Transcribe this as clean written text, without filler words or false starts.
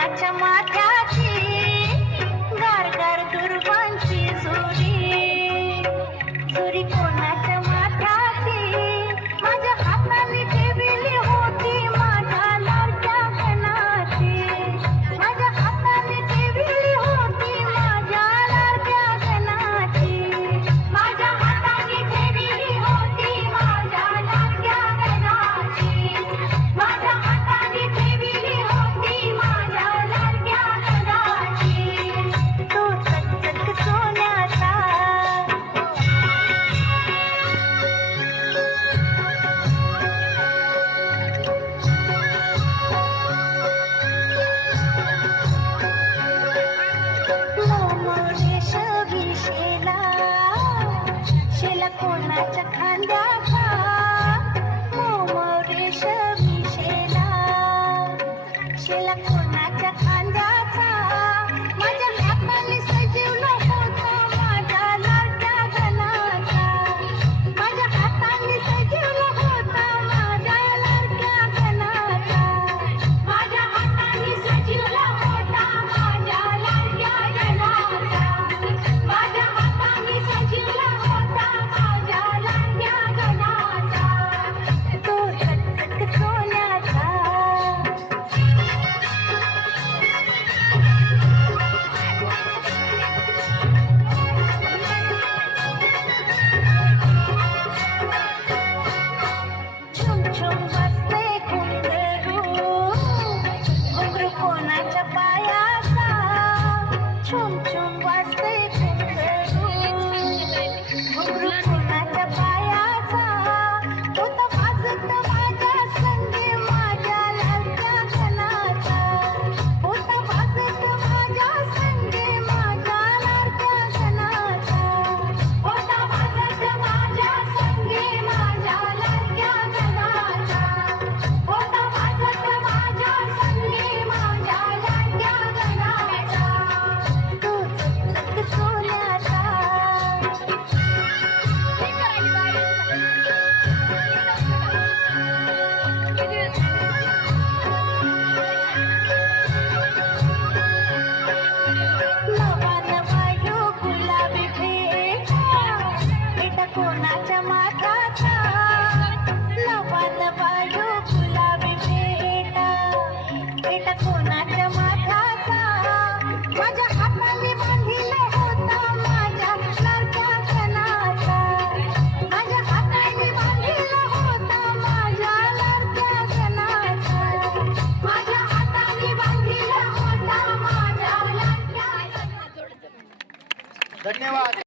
कोणाच्या माथ्याची गारगार दुर्वांची झुरी झुरी कोणाच्या माथ्याची माझ्या हाताने ठेवली होती माझ्या लाडक्या गणाची माझ्या हाताने ठेवली होती माझ्या लाडक्या गणाची माझ्या हाताने ठेवली होती माझ्या लाडक्या गणाची माझ्या हाताने ठेवली होती माझ्या लाडक्या गणाची तो चकचक सोन्याचा शेला कोणाच्या खांद्याचा मोरेश विशेला शेला कोणाच्या खांद्याचा माझ्या हाताने सजवलं होतं माझ्या लाडक्या गणाचा माझ्या हाताने सजवलं होतं माझ्या लाडक्या गणाचा माझ्या हाताने सजवलं होतं माझ्या लाडक्या गणाचा माझ्या हाताने सजवलं होतं माझ्या लाडक्या गणाचा तो चकचक सोन्याचा छुम छुम वाजते घुंगरू घुंगरू कोणाच्या पायाचा छुम छुम वाजते घुंगरू घुंगरू कोणाच्या पायाचा होता वाजत माझ्या संगे माझ्या लाडक्या गणाचा होता वाजत माझ्या संगे माझ्या लाडक्या गणाचा होता वाजत माझ्या संगे माझ्या लाडक्या गणाचा होता वाजत माझ्या संगे माझ्या लाडक्या गणाचा तो चकचक सोन्याचा नवा नवा यो गुलाबी भेटा कोणाच्या माथ्याचा नवा नवा यो गुलाबी भेटा कोणाच्या माथ्याचा माझ्या हाताने बांधिलं होतं माझ्या लाडक्या गणाचा माझ्या हाताने बांधिलं होतं माझ्या लाडक्या गणाचा माझ्या हाताने बांधिलं होतं माझ्या लाडक्या धन्यवाद.